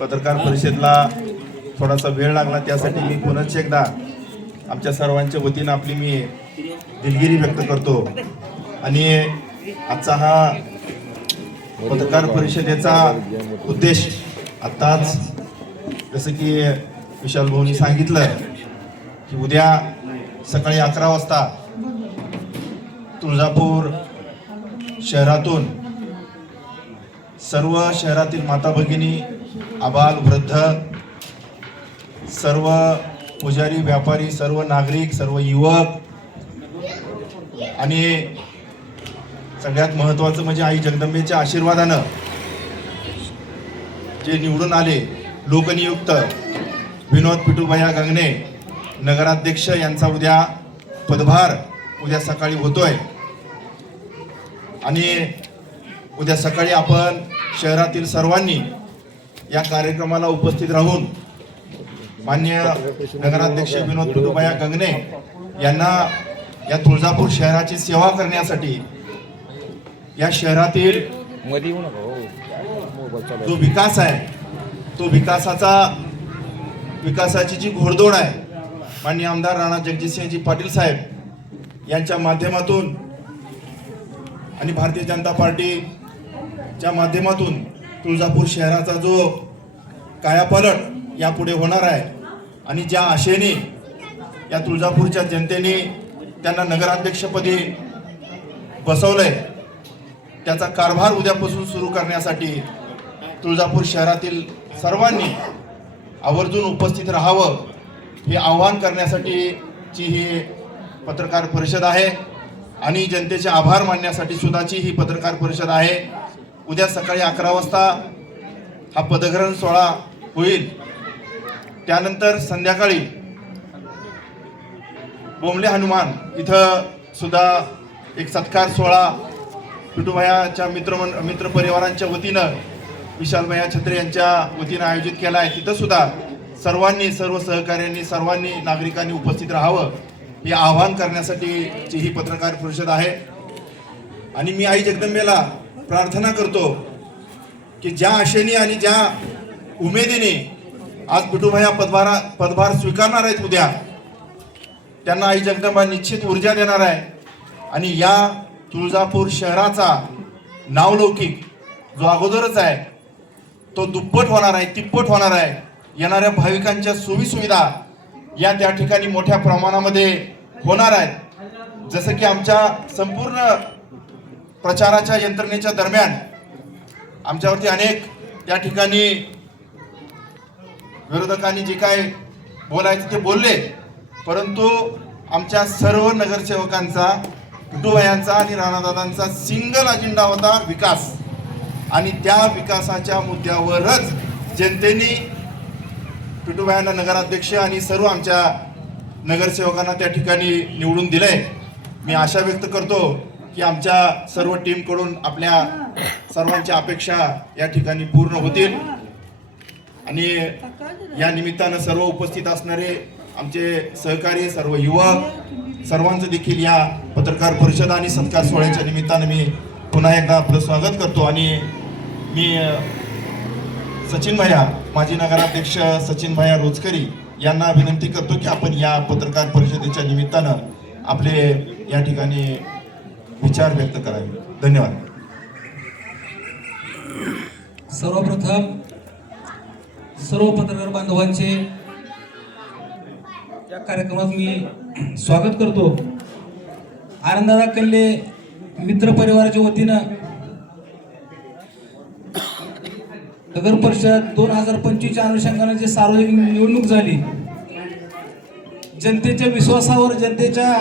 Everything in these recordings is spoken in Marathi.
पत्रकार परिषदेला थोडासा वेळ लागला, त्यासाठी मी पुनश्च एकदा आमच्या सर्वांच्या वतीनं आपली मी दिलगिरी व्यक्त करतो। आणि आजचा हा पत्रकार परिषदेचा उद्देश आत्ताच जसं की विशाल भाऊनी सांगितलं की उद्या सकाळी 11 वाजता तुळजापूर शहरातून सर्व शहरातील माता भगिनी, आबाल वृद्ध, सर्व पुजारी, व्यापारी, सर्व नागरिक, सर्व युवक आणि सगळ्यात महत्त्वाचं म्हणजे आई जगदंबेच्या आशीर्वादानं जे निवडून आले लोकनियुक्त विनोद पिटूभाया गंगणे नगराध्यक्ष यांचा उद्या पदभार उद्या सकाळी होतोय। आणि उद्या सकाळी आपण शहरातील सर्वांनी या कार्यक्रमाला उपस्थित राहून माननीय नगराध्यक्ष विनोद पिटूभाया गंगणे यांना या तुळजापूर शहराची सेवा करण्यासाठी या शहरातील जो विकास आहे तो विकासाची जी घोडदौड आहे माननीय आमदार राणा जगजितसिंहजी पाटील साहेब यांच्या माध्यमातून आणि भारतीय जनता पार्टीच्या माध्यमातून तुळजापूर शहराचा जो कायापालट यापुढे होणार आहे आणि ज्या आशेने या तुळजापूरच्या जनतेने त्यांना नगराध्यक्षपदी बसवलंय त्याचा कारभार उद्यापासून सुरू करण्यासाठी तुळजापूर शहरातील सर्वांनी आवर्जून उपस्थित राहावं हे आवाहन करण्यासाठीची ही पत्रकार परिषद आहे आणि जनतेचे आभार मानण्यासाठी सुद्धाची ही पत्रकार परिषद आहे। उद्या सकाळी 11 वाजता हा पदग्रहण सोहळा होईल। त्यानंतर संध्याकाळी बोंबले हनुमान इथं सुद्धा एक सत्कार सोहळा पिटूभायाच्या मित्र परिवारांच्या वतीनं विशालभाया छत्रे यांच्या वतीनं आयोजित केला आहे। तिथं सुद्धा सर्वांनी, सर्व सहकार्यांनी, सर्वांनी नागरिकांनी उपस्थित राहावं हे आवाहन करण्यासाठीची ही पत्रकार परिषद आहे। आणि मी आई जगदंबेला प्रार्थना करतो की ज्या आशेने आणि ज्या उमेदीने आज पिटूभाया पदभार स्वीकारणार आहेत उद्या, त्यांना आई जगदंबा निश्चित ऊर्जा देणार आहे आणि या तुळजापूर शहराचा नावलौकिक जो अगोदरच आहे तो दुप्पट होणार आहे, तिप्पट होणार आहे। येणाऱ्या भाविकांच्या सोयीसुविधा या त्या ठिकाणी मोठ्या प्रमाणामध्ये होणार आहेत। जसं की आमच्या संपूर्ण प्रचाराच्या यंत्रणेच्या दरम्यान आमच्यावरती अनेक त्या ठिकाणी विरोधकांनी जे काय बोलायचं ते बोलले, परंतु आमच्या सर्व नगरसेवकांचा, पिटूभायांचा आणि राणादादांचा सिंगल अजेंडा होता विकास। आणि त्या विकासाच्या मुद्द्यावरच जनतेने पिटूभायांना नगराध्यक्ष आणि सर्व आमच्या नगरसेवकांना त्या ठिकाणी निवडून दिलंय। मी आशा व्यक्त करतो की आमच्या सर्व टीमकडून आपल्या सर्वांच्या अपेक्षा या ठिकाणी पूर्ण होतील। आणि या निमित्तानं सर्व उपस्थित असणारे आमचे सहकारी, सर्व युवक सर्वांचं देखील या पत्रकार परिषद आणि सत्कार सोहळ्याच्या निमित्तानं मी पुन्हा एकदा आपलं स्वागत करतो। आणि मी सचिन भाया, माजी नगराध्यक्ष सचिन भाया रोजकरी यांना विनंती करतो की आपण या पत्रकार परिषदेच्या निमित्तानं आपले या ठिकाणी विचार व्यक्त करावे। धन्यवाद। सर्वप्रथम सर्व पत्रकार बांधवांचे या कार्यक्रमात मी स्वागत करतो। आनंददादा कल्ले मित्र परिवाराच्या वतीनं नगर परिषद 2025च्या अनुषंगाने जे सार्वजनिक निवडणूक झाली, जनतेच्या विश्वासावर, जनतेच्या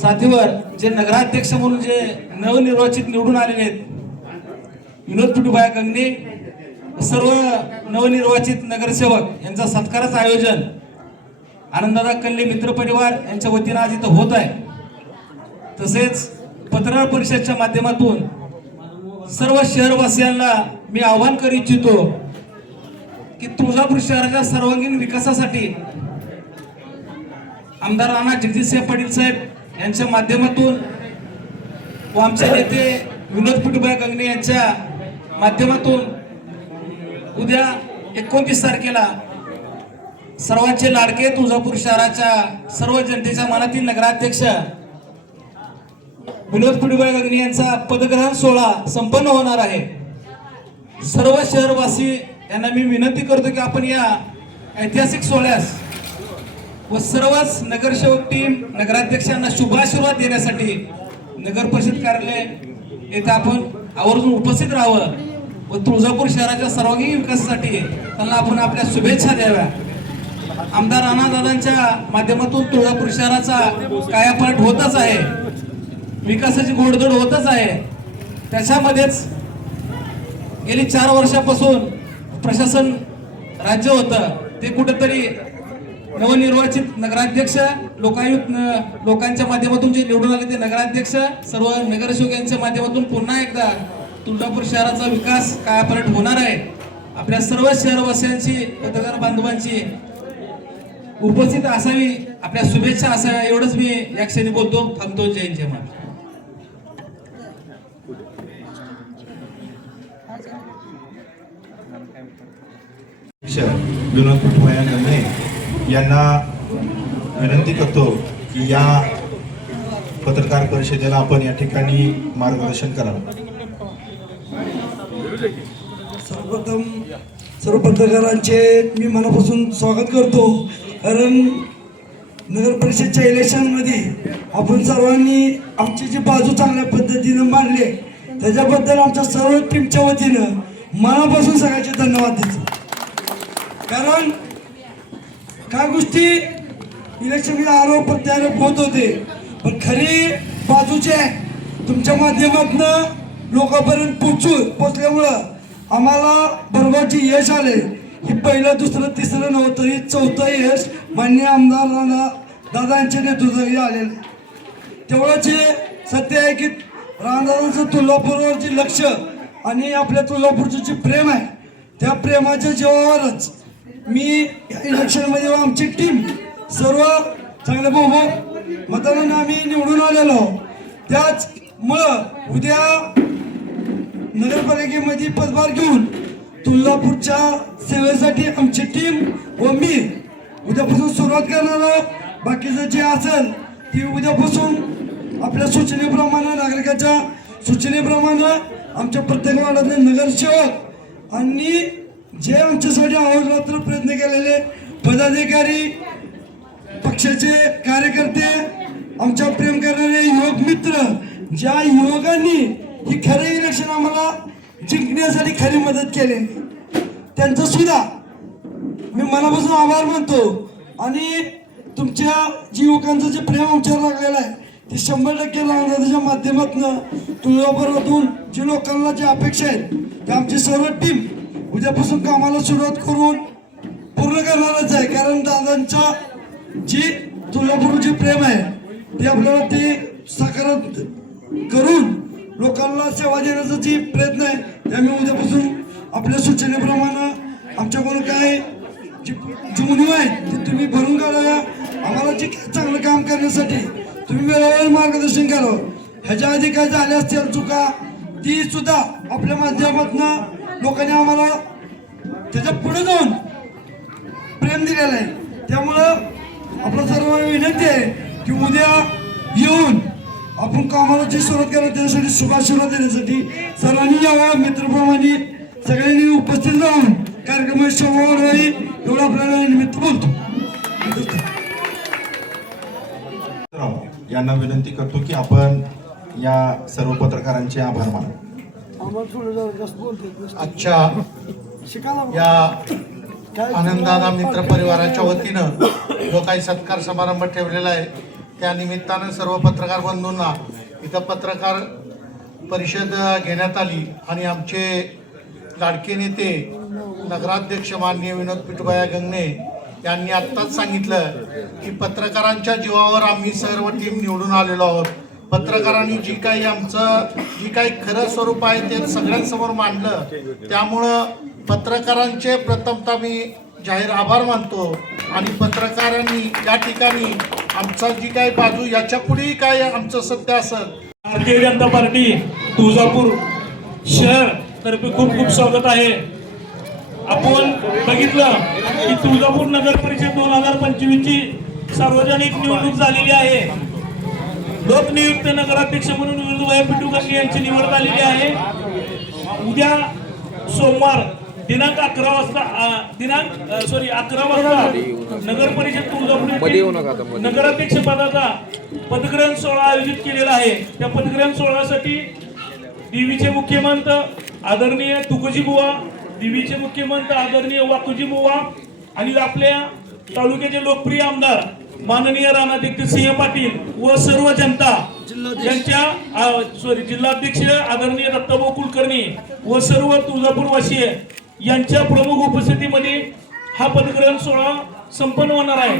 साथीवर जे नगराध्यक्ष म्हणून जे नवनिर्वाचित निवडून आलेले आहेत विनोद पिटूभाया गंगणे, सर्व नवनिर्वाचित नगरसेवक यांचा सत्काराचं आयोजन आनंददादा कल्ले मित्र परिवार यांच्या वतीनं आज इथं होत आहे। तसेच पत्रकार परिषदेच्या माध्यमातून सर्व शहरवासियांना मी आवाहन करू इच्छितो की तुळजापूर शहराच्या सर्वांगीण विकासासाठी आमदार राणा जगजितसिंह पाटील साहेब यांच्या माध्यमातून व आमचे नेते विनोद पिटूभाया गंगणे यांच्या माध्यमातून उद्या 29 तारखेला सर्वांचे लाडके तुळजापूर शहराच्या सर्व जनतेच्या मनातील नगराध्यक्ष विनोद पिटूभाई गंगणे यांचा पदग्रहण सोहळा संपन्न होणार आहे. सर्व शहरवासी यांना मी विनंती करतो की आपण या ऐतिहासिक सोहळ्यास व सर्वच नगरसेवक टीम नगराध्यक्षांना शुभाशीर्वाद देण्यासाठी नगर परिषद कार्यालय येथे आपण आवर्जून उपस्थित राहावं व तुळजापूर शहराच्या सर्वांगीण विकासासाठी त्यांना आपण आपल्या शुभेच्छा द्याव्या. आमदार राणादादांच्या माध्यमातून तुळजापूर शहराचा कायापालट होतच आहे, विकासाची घोडदौड होतच आहे. त्याच्यामध्येच गेली 4 वर्षापासून प्रशासन राज्य होतं ते कुठेतरी नवनिर्वाचित नगराध्यक्ष लोकायुक्त लोकांच्या माध्यमातून जे निवडून आले ते नगराध्यक्ष सर्व नगरसेवक यांच्या माध्यमातून पुन्हा एकदा तुळजापूर शहराचा विकास कायापालट होणार आहे. आपल्या सर्व शहरवासियांची पत्रकार बांधवांची उपस्थित असावी, आपल्या शुभेच्छा असाव्या एवढंच मी या क्षणी बोलतो. थांबतो. जय जय महाराज. विनोद पिटूभाई गंगणे यांना विनंती करतो की या पत्रकार परिषदेला आपण या ठिकाणी मार्गदर्शन करावं. सर्वप्रथम सर्व पत्रकारांचे मी मनापासून स्वागत करतो. कारण नगर परिषदच्या इलेक्शनमध्ये आपण सर्वांनी आमची जी बाजू चांगल्या पद्धतीनं मांडली त्याच्याबद्दल आमच्या सर्व टीमच्या वतीनं मनापासून सगळ्यांचे धन्यवाद देतो. कारण काय गोष्टी इलेक्शनमध्ये आरोप प्रत्यारोप होत होते, पण खरी बाजूचे तुमच्या माध्यमातून लोकांपर्यंत पोचल्यामुळं आम्हाला बरोबरचे यश आले. ही पहिलं दुसरं तिसरं नव्हतं, ही 4थं यश माननीय आमदार दादा यांच्या नेतृत्वाखाली आलेलं. तेवढंच हे सत्य आहे की रामदादांचं तुळजापूरवर जे लक्ष आणि आपल्या तुळजापूरचं जे प्रेम आहे त्या प्रेमाच्या जीवावरच मी या इलेक्शनमध्ये आमची टीम सर्व चांगल्या बहुमत मतानं आम्ही निवडून आलेलो. त्याचमुळं उद्या नगरपालिकेमध्ये पदभार घेऊन तुळजापूरच्या सेवेसाठी आमची टीम व मी उद्यापासून सुरुवात करणार आहोत. बाकीचं जे असेल ती उद्यापासून आपल्या सूचनेप्रमाणे नागरिकाच्या सूचनेप्रमाणे आमच्या प्रत्येक वार्डातले नगरसेवक आणि जे आमच्यासाठी अहोरात्र प्रयत्न केलेले पदाधिकारी पक्षाचे कार्यकर्ते आमच्या प्रेम करणारे युवक मित्र ज्या युवकांनी ही खरे इलेक्शन आम्हाला जिंकण्यासाठी खरी मदत केली त्यांचं सुद्धा मी मनापासून आभार मानतो. आणि तुमच्या जी युवकांचं जे प्रेम आमच्यावर लागलेलं आहे ते 100% रामदादाच्या माध्यमातून तुळजापूरमधून जी लोकांना जी अपेक्षा आहेत ते आमची सर्व टीम उद्यापासून कामाला सुरुवात करून पूर्ण करणारच आहे. कारण दादांच्या जी तुळजापूरचे प्रेम आहे ते आपल्याला ते साकारत करून लोकांना सेवा देण्याचा जी प्रयत्न आहे ते आम्ही उद्यापासून आपल्या सूचनेप्रमाणे आमच्याकडून काय जी उणीव आहे ती तुम्ही भरून काढाव्या. आम्हाला जे चांगलं काम करण्यासाठी तुम्ही वेळोवेळी मार्गदर्शन करावं. ह्याच्या आधी काय झाले असतील चुका ती सुद्धा आपल्या माध्यमातून लोकांनी आम्हाला त्याच्या पुढे जाऊन प्रेम दिलेलं आहे. त्यामुळं आपलं सर्व विनंती आहे की उद्या येऊन आपण कामाला जी सुरुवात करायला त्यासाठी शुभाशीर्वाद देण्यासाठी सर्वांनी यावं. मित्रप्रमाणे सगळ्यांनी उपस्थित राहून कार्यक्रमात शोभावर राहील एवढं आपल्याला निमित्त बोलतो. यांना विनंती करतो की आपण या सर्व पत्रकारांचे आभार मानू. आजच्या या आनंददादा मित्र परिवाराच्या वतीनं जो काही सत्कार समारंभ ठेवलेला आहे त्या निमित्तानं सर्व पत्रकार बंधूंना इथं पत्रकार परिषद घेण्यात आली. आणि आमचे लाडके नेते नगराध्यक्ष माननीय विनोद पिटूभाई गंगणे यांनी आत्ताच सांगितलं की पत्रकारांच्या जीवावर आम्ही सर्व टीम निवडून आलेलो आहोत. पत्रकारांनी जी काही खरं स्वरूप आहे ते सगळ्यांसमोर मांडलं. त्यामुळं पत्रकारांचे प्रथमतः मी जाहीर आभार मानतो. आणि पत्रकारांनी या ठिकाणी आमचा जी काही बाजू याच्या पुढेही काय आमचं सत्य असेल. भारतीय जनता पार्टी तुळजापूर शहर तर्फे खूप खूप स्वागत आहे. आपण बघितलं की तुळजापूर नगर परिषद 2025 ची सार्वजनिक निवडणूक झालेली आहे. लोकनियुक्त नगराध्यक्ष म्हणून विनोदभाई पिटू गंगे यांची निवड झालेली आहे. उद्या सोमवार दिनांक 11 वाजता नगर परिषद तुळजापूर नगराध्यक्ष पदाचा पदग्रहण सोहळा आयोजित केलेला आहे. त्या पदग्रहण सोहळ्यासाठी देवीचे मुख्यमंत्री आदरणीय तुकोजी बुवा, देवीचे मुख्यमंत्री आदरणीय वाकुजी बुवा आणि आपल्या तालुक्याचे लोकप्रिय आमदार माननीय राणादित्य सिंह पाटील व सर्व जनता यांच्या जिल्हाध्यक्ष आदरणीय दत्ताभाऊ कुलकर्णी व सर्व तुळजापूरवासीय यांच्या प्रमुख उपस्थितीमध्ये हा पदग्रहण सोहळा संपन्न होणार आहे.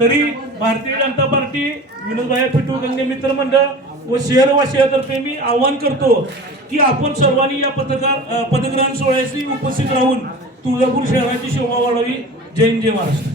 तरी भारतीय जनता पार्टी विनोदभाई पिटू गंगे मित्र मंडळ व शहरवासियांतर्फे मी आवाहन करतो की आपण सर्वांनी या पदग्रहण सोहळ्याशी उपस्थित राहून तुळजापूर शहराची शोभा वाढावी. जय हिंद, जय महाराष्ट्र.